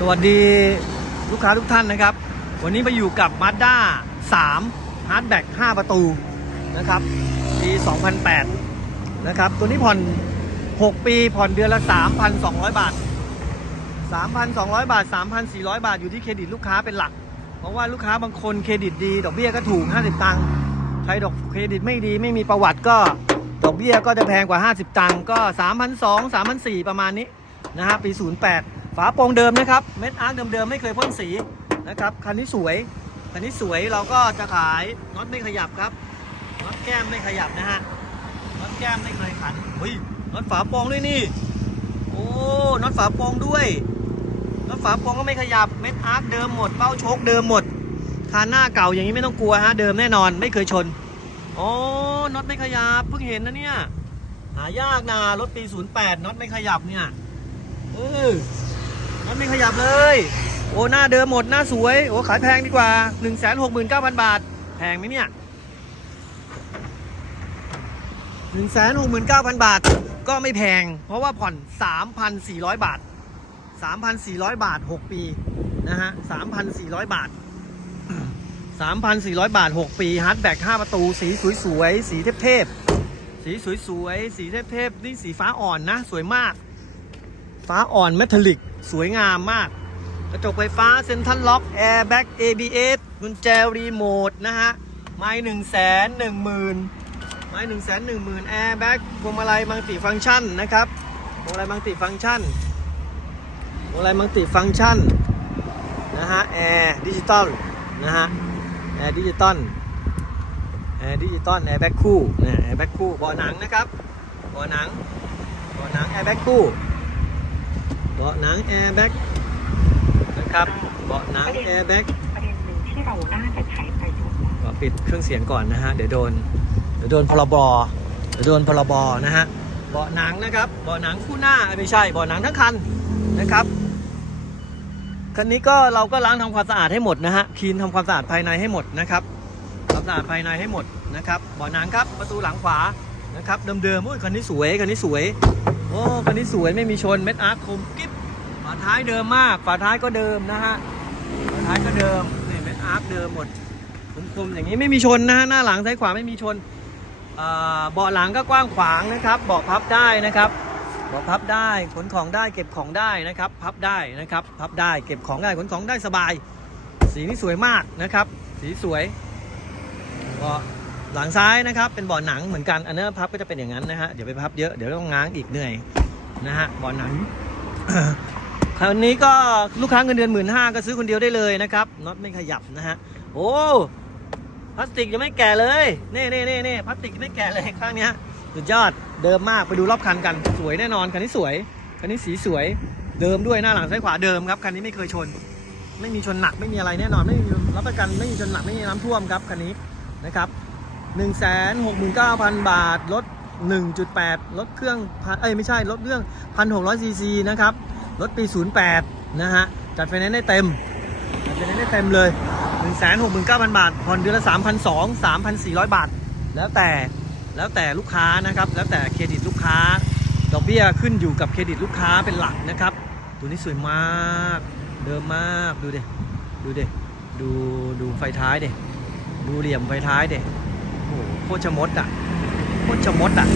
สวัสดีลูกค้าทุกท่านนะครับ วันนี้มาอยู่กับ Mazda 3 Hardback 5 ประตูนะครับ ปี 2008 นะครับ ตัวนี้ผ่อน 6 ปีผ่อนเดือนละ 3,200 บาท 3,200 บาท 3,400 บาทอยู่ที่เครดิตลูกค้าเป็นหลัก เพราะว่าลูกค้าบางคนเครดิตดี ดอกเบี้ยก็ถูก 50 ตังค์ใครดอกเครดิตไม่ดีไม่มีประวัติก็ดอกเบี้ยก็จะแพงกว่า 50 ตังค์ก็ 3,200 3,400 ประมาณนี้นะฮะปี 08 ฝาโปร่งเดิมนะครับ เม็ดอาร์คเดิมๆไม่เคยพ่นสีนะครับ คันนี้สวย คันนี้สวยเราก็จะขายน็อตไม่ขยับครับ น็อตแก้มไม่ขยับนะฮะ น็อตแก้มไม่เคยขันเฮ้ย น็อตฝาโปร่งด้วยนี่ โอ้ น็อตฝาโปร่งด้วย น็อตฝาโปร่งก็ไม่ขยับ เม็ดอาร์คเดิมหมดเบ้าโชคเดิมหมดคานหน้าเก่าอย่างนี้ไม่ต้องกลัวฮะ เดิมแน่นอน ไม่เคยชน โอ้น็อตไม่ขยับ เพิ่งเห็นนะเนี่ย หายากนะรถปี 08 น็อตไม่ขยับเนี่ย เออ น็อตไม่ขยับเลย โอ้หน้าเดิมหมดหน้าสวย โอ้ขายแพงดีกว่า 169,000 บาท แพงไหมเนี่ย169,000 บาท ก็ไม่แพง เพราะว่าผ่อน 3,400 บาท 3,400 บาท 6 ปี นะฮะ 3,400 บาท 3,400 บาท 6 ปีฮาร์ดแบ็ก5ประตู สีสวยๆ สีเทพๆ สีสวยๆ สีเทพๆ นี่สีฟ้าอ่อนนะ สวยมาก ฟ้าอ่อนเมทัลลิก สวยงามมาก กระจกไฟฟ้าเซ็นทรัลล็อกแอร์แบ็ก ABS กุญแจรีโมทนะฮะ ไม่หนึ่งแสนหนึ่งหมื่นไม่หนึ่งแสนหนึ่งหมื่นแอร์แบ็กพวงมาลัยมัลติฟังก์ชันนะครับพวงมาลัยมัลติฟังก์ชันพวงมาลัยมัลติฟังก์ชันนะฮะแอร์ดิจิตอลนะฮะแอร์ดิจิตอลแอร์ดิจิตอลแอร์แบ็กคู่นะแอร์แบ็กคู่เบาะหนังนะครับเบาะหนังเบาะหนังแอร์แบ็กคู่ เบาะหนังแอร์แบ็กนะครับเบาะหนังแอร์แบ็กประเด็นหนึ่งที่เราน่าจะใช้ไปทุกวันก็ปิดเครื่องเสียงก่อนนะฮะเดี๋ยวโดนเดี๋ยวโดนพรบเดี๋ยวโดนพรบนะฮะเบาะหนังนะครับเบาะหนังคู่หน้าไม่ใช่เบาะหนังทั้งคันนะครับคันนี้ก็เราก็ล้างทำความสะอาดให้หมดนะฮะคลีนทำความสะอาดภายในให้หมดนะครับทำความสะอาดภายในให้หมดนะครับเบาะหนังครับประตูหลังขวานะครับเดิมๆโอ้ยคันนี้สวยคันนี้สวยโอ้คันนี้สวยไม่มีชนเม็ดอาร์คคมกิ๊บฝาท้ายเดิมมากฝาท้ายก็เดิมนะฮะฝาท้ายก็เดิมนี่เม็ดอาร์คเดิมหมดคมๆอย่างนี้ไม่มีชนนะฮะหน้าหลังซ้ายขวาไม่มีชนเอ่อเบาะหลังก็กว้างขวางนะครับเบาะพับได้นะครับเบาะพับได้ขนของได้เก็บของได้นะครับ พับได้นะครับ พับได้เก็บของได้ขนของได้สบาย สีนี้สวยมากนะครับ สีสวยเบาะ หลังซ้ายนะครับ เป็นบาะหนังเหมือนกันอันนี้พับก็จะเป็นอย่างนั้นนะฮะเดี๋ยวไปพับเยอะเดี๋ยวต้องง้างอีกเหนื่อยนะฮะบาะหนังคราวนี้ก็ลูกค้าเงินเดือนหมื่นห้าก็ซื้อคนเดียวได้เลยนะครับน็อตไม่ขยับนะฮะโอ้พลาสติกยังไม่แก่เลยนี่นี่นี่นี่พลาสติกยังไม่แก่เลยข้างนี้สุดยอดเดิมมากไปดูรอบคันกันสวยแน่นอนคันนี้สวยคันนี้สีสวยเดิมด้วยหน้าหลังซ้ายขวาเดิมครับคันนี้ไม่เคยชน ไม่มีชนหนักไม่มีอะไรแน่นอนไม่มีรับประกันไม่มีชนหนักไม่มีน้ำท่วมครับคันนี้นะครับ 1 6 9 0 0 0 บาท รถ 1.8 รถเครื่องเอ้ยไม่ใช่ รถเครื่อง 1,600ซีซีนะครับ รถปี 08 นะฮะ จัดไฟแนนซ์ได้เต็ม จัดไฟแนนซ์ได้เต็มเลย 169,000 บาท ผ่อนเดือนละ 3,200 3,400 บาท แล้วแต่ แล้วแต่ลูกค้านะครับ แล้วแต่เครดิตลูกค้า ดอกเบี้ยขึ้นอยู่กับเครดิตลูกค้าเป็นหลักนะครับ ตัวนี้สวยมาก เดิมมาก ดูเดิดูเดิดู ดูไฟท้ายเดิดูเหลี่ยมไฟท้ายเดิ โคชมดอะโคชมดอะ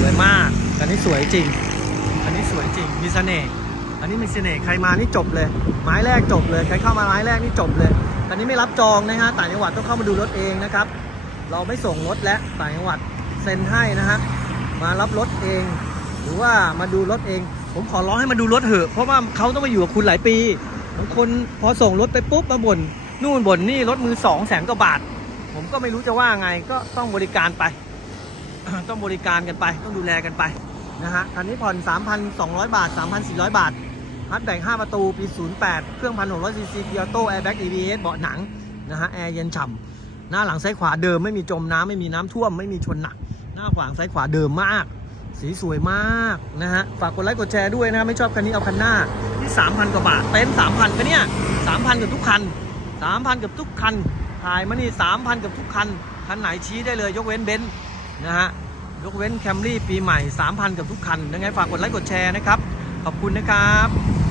สวยมาก อันนี้สวยจริง อันนี้สวยจริงมีเสน่ห์อันนี้มีเสน่ห์ใครมานี่จบเลย ไม้แรกจบเลยใครเข้ามาไม้แรกนี่จบเลย อันนี้ไม่รับจองนะฮะต่างจังหวัดต้องเข้ามาดูรถเองนะครับ เราไม่ส่งรถและต่างจังหวัดเซ็นให้นะฮะมารับรถเอง หรือว่ามาดูรถเอง ผมขอร้องให้มาดูรถเถอะเพราะว่าเขาต้องมาอยู่กับคุณหลายปีบางคนพอส่งรถไปปุ๊บมาบ่นนู่นบ่นนี่รถมือสองแสนกว่าบาท ผมก็ไม่รู้จะว่าไงก็ต้องบริการไป ต้องบริการกันไป ต้องดูแลกันไปนะฮะคันนี้ผ่อน 3,200 บาท 3,400 บาทฮัตแบ่ง5ประตู ปี 08 เครื่อง 1,600ซีซีเกียร์โต้แอร์แบ็ก EBS เบาะหนังนะฮะแอร์เย็นฉ่ำหน้าหลังซ้ายขวาเดิมไม่มีจมน้ำไม่มีน้ำท่วมไม่มีชนหนัก หน้าขวางซ้ายขวาเดิมมาก สีสวยมากนะฮะฝากกดไลค์กดแชร์ด้วยนะไม่ชอบคันนี้เอาคันหน้าที่ 3,000 กว่าบาทเต็นท์3,000กันเนี่ย3,000กับทุกคัน3,000กับทุกคัน ถ่ายมานี่3,000กับทุกคัน คันไหนชี้ได้เลยยกเว้นเบนซ์นะฮะ ยกเว้นแคมรี่ปีใหม่ 3,000 กับทุกคันยังไงฝากกดไลค์กดแชร์นะครับ ขอบคุณนะครับ